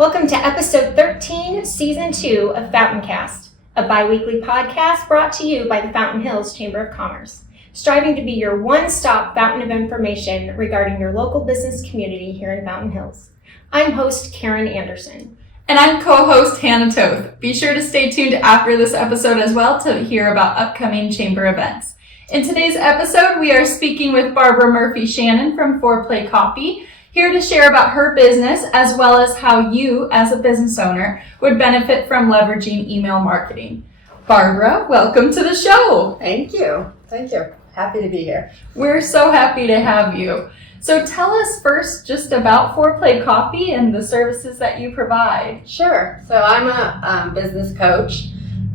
Welcome to episode 13, season 2 of FountainCast, a bi-weekly podcast brought to you by the Fountain Hills Chamber of Commerce, striving to be your one-stop fountain of information regarding your local business community here in Fountain Hills. I'm host Karen Anderson. And I'm co-host Hannah Toth. Be sure to stay tuned after this episode as well to hear about upcoming chamber events. In today's episode, we are speaking with Barbara Murphy-Shannon from Foreplay Copy, here to share about her business as well as how you, as a business owner, would benefit from leveraging email marketing. Barbara, welcome to the show. Thank you. Happy to be here. We're so happy to have you. So tell us first just about Foreplay Copy and the services that you provide. Sure. So I'm a business coach,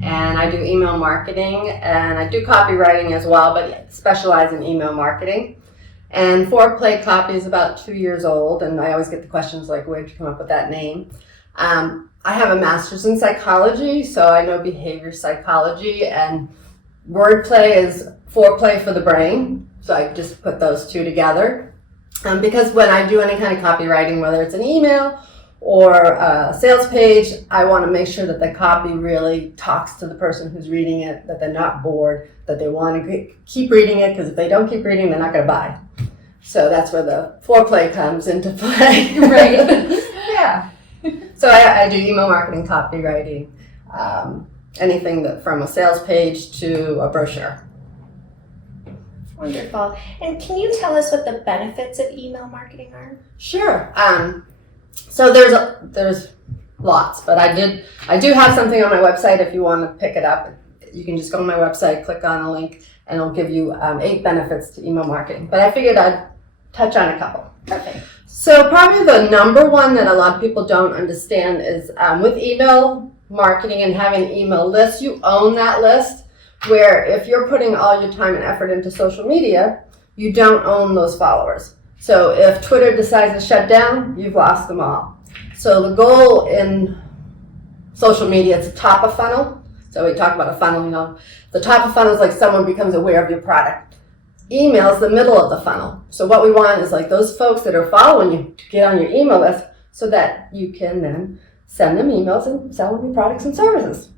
and I do email marketing, and I do copywriting as well, but specialize in email marketing. And Foreplay Copy is about 2 years old, and I always get the questions like, where'd you come up with that name? I have a master's in psychology, so I know behavior psychology, and wordplay is foreplay for the brain. So I just put those two together. Because when I do any kind of copywriting, whether it's an email or a sales page, I want to make sure that the copy really talks to the person who's reading it, that they're not bored, that they want to keep reading it, because if they don't keep reading, they're not going to buy. So that's where the foreplay comes into play. Right. Yeah. So I do email marketing, copywriting, anything that from a sales page to a brochure. Wonderful. And can you tell us what the benefits of email marketing are? Sure. So there's lots, but I do have something on my website. If you want to pick it up, you can just go on my website, click on a link, and it'll give you 8 benefits to email marketing. But I figured I'd touch on a couple. Okay. So probably the number one that a lot of people don't understand is with email marketing and having an email list, you own that list. Where if you're putting all your time and effort into social media, you don't own those followers. So if Twitter decides to shut down, you've lost them all. So the goal in social media is the top of funnel. So we talk about a funnel, the top of funnel is like someone becomes aware of your product. Email is the middle of the funnel. So what we want is like those folks that are following you to get on your email list so that you can then send them emails and sell them your products and services.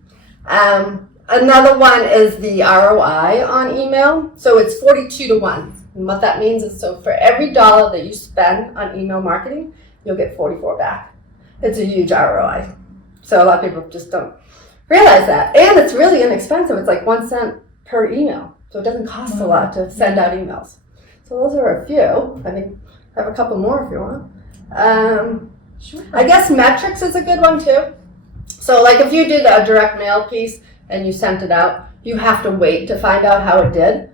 Another one is the ROI on email. So it's 42 to 1. And what that means is so for every dollar that you spend on email marketing, you'll get 44 back. It's a huge ROI. So a lot of people just don't realize that. And it's really inexpensive. It's like 1 cent per email. So it doesn't cost a lot to send out emails. So those are a few. I mean, I have a couple more if you want. Sure. I guess metrics is a good one too. So like if you did a direct mail piece, and you sent it out, you have to wait to find out how it did.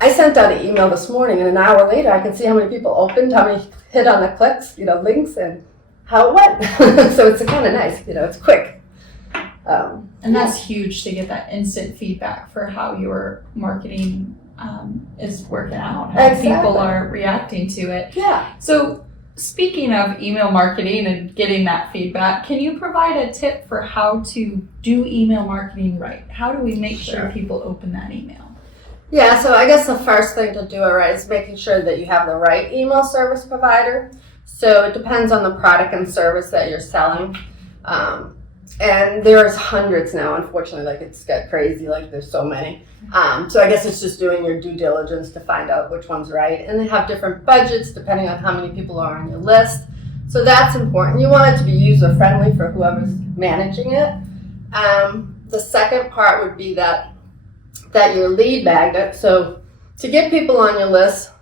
I sent out an email this morning, and an hour later, I could see how many people opened, how many hit on the clicks, links, and how it went. So it's kind of nice, it's quick. And that's huge to get that instant feedback for how your marketing is working out, how people are reacting to it. Yeah. So speaking of email marketing and getting that feedback, can you provide a tip for how to do email marketing right? How do we make sure people open that email? Yeah, so I guess the first thing to do it right is making sure that you have the right email service provider. So it depends on the product and service that you're selling. And there's hundreds now, unfortunately, it's got crazy, there's so many. So I guess it's just doing your due diligence to find out which one's right. And they have different budgets depending on how many people are on your list. So that's important. You want it to be user-friendly for whoever's managing it. The second part would be that your lead magnet. So to get people on your list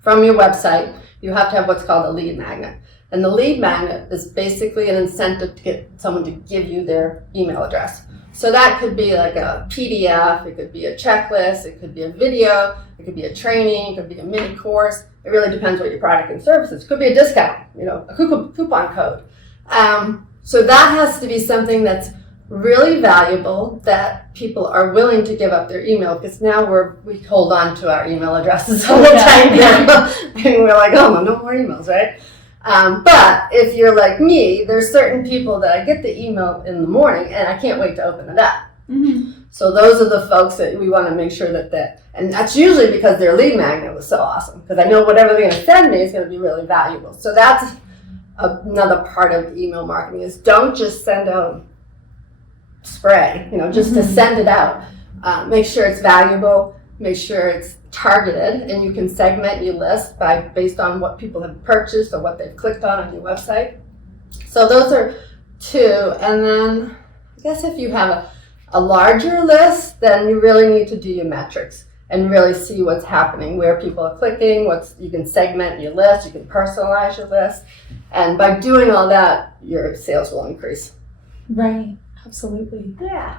from your website, you have to have what's called a lead magnet. And the lead magnet is basically an incentive to get someone to give you their email address. So that could be like a PDF, it could be a checklist, it could be a video, it could be a training, it could be a mini course. It really depends what your product and service is. It could be a discount, a coupon code. So that has to be something that's really valuable that people are willing to give up their email, because now we hold on to our email addresses all the time now. And we're like, oh, no more emails, right? But if you're like me, there's certain people that I get the email in the morning and I can't wait to open it up. Mm-hmm. So those are the folks that we want to make sure and that's usually because their lead magnet was so awesome, because I know whatever they're going to send me is going to be really valuable. So that's another part of email marketing is don't just send out spray, just to send it out. Make sure it's valuable, make sure it's targeted, and you can segment your list based on what people have purchased or what they've clicked on your website. So those are two. And then I guess if you have a larger list, then you really need to do your metrics and really see what's happening, where people are clicking, you can segment your list, you can personalize your list. And by doing all that, your sales will increase. Right, absolutely. Yeah.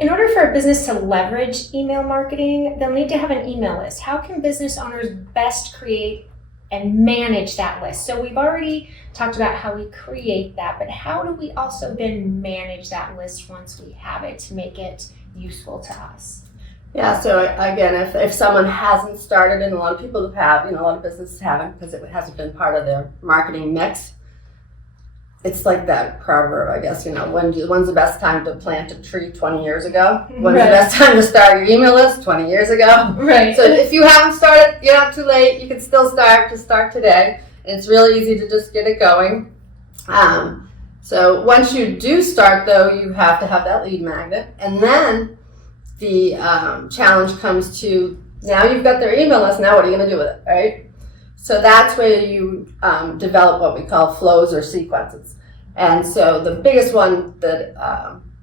In order for a business to leverage email marketing, they'll need to have an email list. How can business owners best create and manage that list? So we've already talked about how we create that, but how do we also then manage that list once we have it to make it useful to us? Yeah, so again, if someone hasn't started, and a lot of people have, a lot of businesses haven't because it hasn't been part of their marketing mix. It's like that proverb, I guess, when's the best time to plant a tree 20 years ago? When's the best time to start your email list 20 years ago? Right. So if you haven't started, you're not too late. You can still start today. It's really easy to just get it going. So once you do start, though, you have to have that lead magnet. And then the challenge comes to, now you've got their email list, now what are you going to do with it, right? So that's where you develop what we call flows or sequences. And so the biggest one that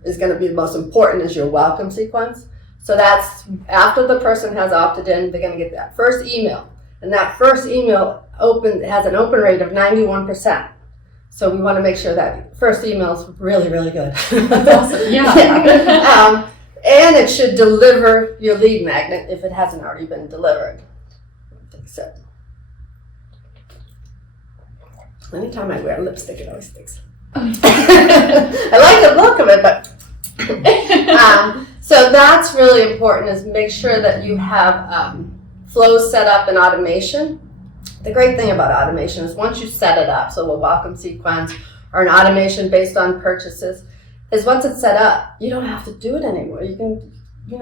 is going to be the most important is your welcome sequence. So that's after the person has opted in, they're going to get that first email. And that first email has an open rate of 91%. So we want to make sure that first email is really, really good. That's awesome. Yeah. And it should deliver your lead magnet if it hasn't already been delivered. I think so. Anytime I wear lipstick, it always sticks. I like the look of it, but so that's really important, is make sure that you have flows set up in automation. The great thing about automation is once you set it up, so a welcome sequence or an automation based on purchases, is once it's set up, you don't have to do it anymore. You can, you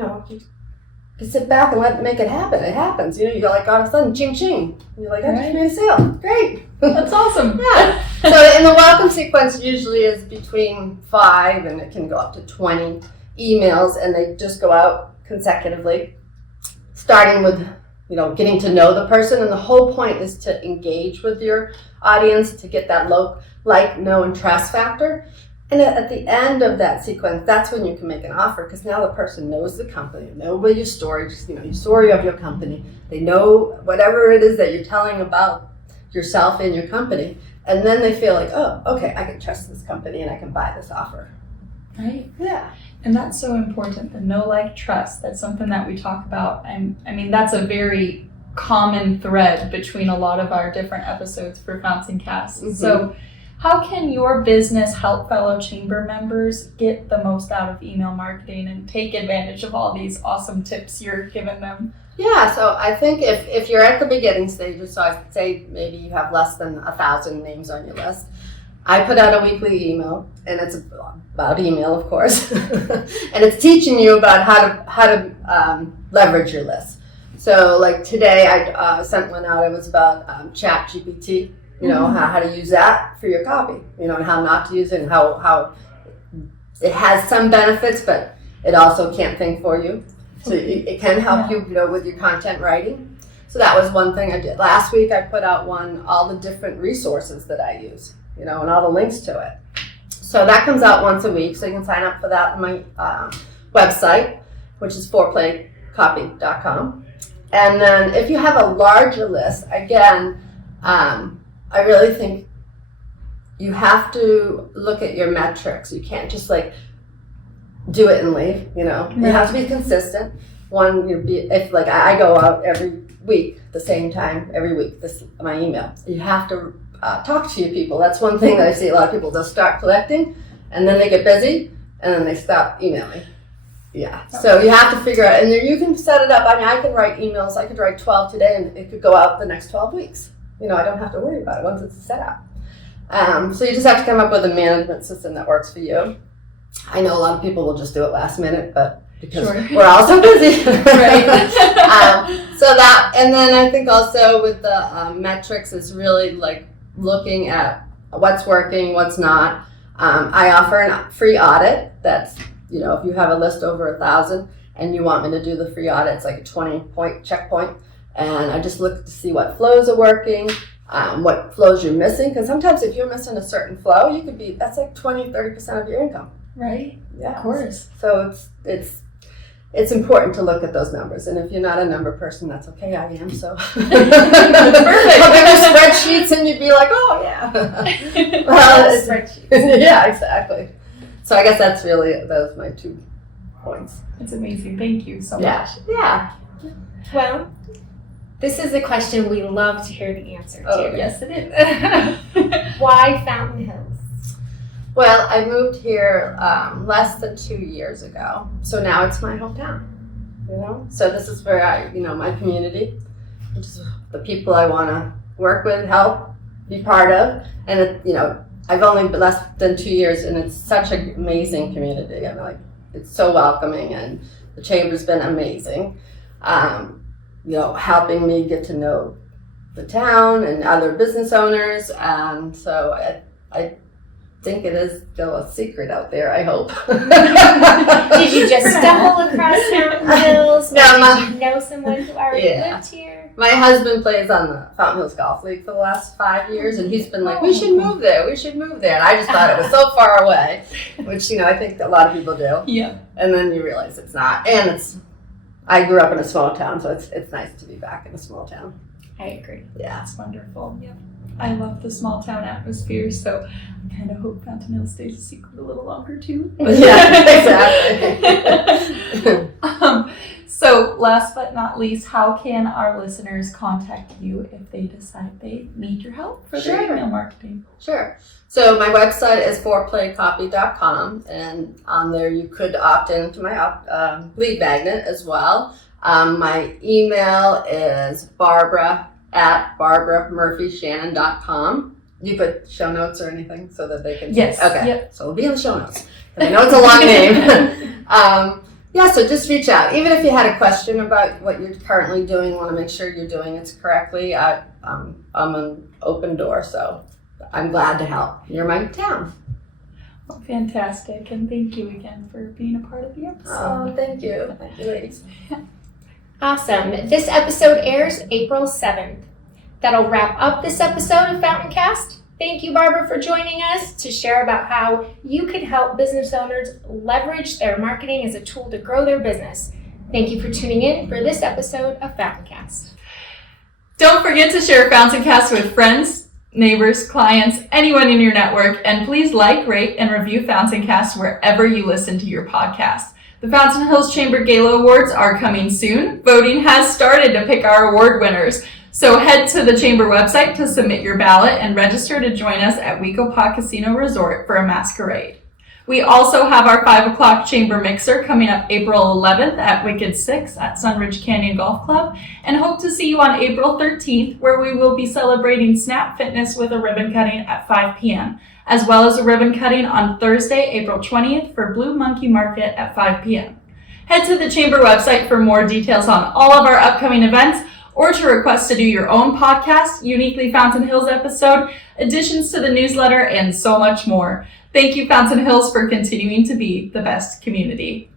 sit back and make it happen. It happens. You go like all of a sudden, ching ching. And you're like, I just made a sale. Great. That's awesome. Yeah. So in the welcome sequence usually is between 5 and it can go up to 20 emails, and they just go out consecutively, starting with getting to know the person. And the whole point is to engage with your audience, to get that like, know, and trust factor. And at the end of that sequence, that's when you can make an offer, because now the person knows the company, know your story, your story of your company. They know whatever it is that you're telling about yourself and your company, and then they feel like, oh, okay, I can trust this company and I can buy this offer. Right. Yeah. And that's so important, the know, like, trust. That's something that we talk about. And I mean, that's a very common thread between a lot of our different episodes for FountainCast. Mm-hmm. So how can your business help fellow chamber members get the most out of email marketing and take advantage of all these awesome tips you're giving them? Yeah, so I think if you're at the beginning stages, so I'd say maybe you have less than 1,000 names on your list, I put out a weekly email, and it's about email, of course, and it's teaching you about how to leverage your list. So like today, I sent one out. It was about Chat GPT. How to use that for your copy, and how not to use it, and how it has some benefits, but it also can't think for you. So it can help you, with your content writing. So that was one thing I did. Last week I put out all the different resources that I use, and all the links to it. So that comes out once a week, so you can sign up for that on my website, which is foreplaycopy.com. And then if you have a larger list, again, I really think you have to look at your metrics. You can't just do it and leave, You have to be consistent. If I go out every week, the same time every week, my email. You have to talk to your people. That's one thing that I see a lot of people, they'll start collecting and then they get busy and then they stop emailing. Yeah. So you have to figure out, and then you can set it up. I mean, I can write emails. I could write 12 today and it could go out the next 12 weeks. I don't have to worry about it once it's set up. So you just have to come up with a management system that works for you. I know a lot of people will just do it last minute, but because we're all so busy. Right. So that, and then I think also with the metrics is really looking at what's working, what's not. I offer a free audit. That's, if you have a list over 1,000 and you want me to do the free audit, it's like a 20-point checkpoint. And I just look to see what flows are working, what flows you're missing. Because sometimes if you're missing a certain flow, that's like 20-30% of your income. Right. Yeah. Of course. So it's important to look at those numbers. And if you're not a number person, that's okay. I am. So Perfect. I'll give you spreadsheets and you'd be like, oh yeah. Well, Spreadsheets. yeah, exactly. So I guess that's really those my 2 points. It's amazing. Thank you so Yeah. much. Yeah. Well, this is a question we love to hear the answer to. Oh, Yes, it is. Why Fountain Hills? Well, I moved here less than 2 years ago, so now it's my hometown. So this is where my community, which is the people I want to work with, help, be part of, and I've only been less than 2 years, and it's such an amazing community. I mean, it's so welcoming, and the chamber's been amazing. Helping me get to know the town and other business owners, and so I think it is still a secret out there, I hope. Did you just stumble across Fountain Hills? No, Did you know someone who already lived here? My husband plays on the Fountain Hills Golf League for the last 5 years, and he's been like, we should move there. And I just thought it was so far away, which, I think a lot of people do. Yeah. And then you realize it's not. And I grew up in a small town, so it's nice to be back in a small town. I agree. Yeah. That's wonderful. Yep. I love the small town atmosphere, so I kind of hope Fountain Hills stays a secret a little longer too. Yeah, exactly. So last but not least, how can our listeners contact you if they decide they need your help for their Sure. email marketing? Sure. So my website is foreplaycopy.com, and on there you could opt into my lead magnet as well. My email is barbara@barbaramurphyshannon.com. You put show notes or anything so that they can Yes. Okay. Yep. So it'll be in the show notes. I know it's a long name. So just reach out. Even if you had a question about what you're currently doing, want to make sure you're doing it correctly, I'm an open door, so I'm glad to help. You're my town. Well, fantastic, and thank you again for being a part of the episode. Oh, thank you. Thank you, ladies. Awesome. This episode airs April 7th. That'll wrap up this episode of FountainCast. Thank you, Barbara, for joining us to share about how you could help business owners leverage their marketing as a tool to grow their business. Thank you for tuning in for this episode of FountainCast. Don't forget to share FountainCast with friends, neighbors, clients, anyone in your network, and please like, rate, and review FountainCast wherever you listen to your podcast. The Fountain Hills Chamber Gala Awards are coming soon. Voting has started to pick our award winners. So head to the Chamber website to submit your ballot and register to join us at Wecopa Casino Resort for a masquerade. We also have our 5 o'clock Chamber Mixer coming up April 11th at Wicked 6 at Sunridge Canyon Golf Club, and hope to see you on April 13th, where we will be celebrating Snap Fitness with a ribbon cutting at 5 p.m., as well as a ribbon cutting on Thursday, April 20th for Blue Monkey Market at 5 p.m. Head to the Chamber website for more details on all of our upcoming events, or to request to do your own podcast, Uniquely Fountain Hills episode, additions to the newsletter, and so much more. Thank you, Fountain Hills, for continuing to be the best community.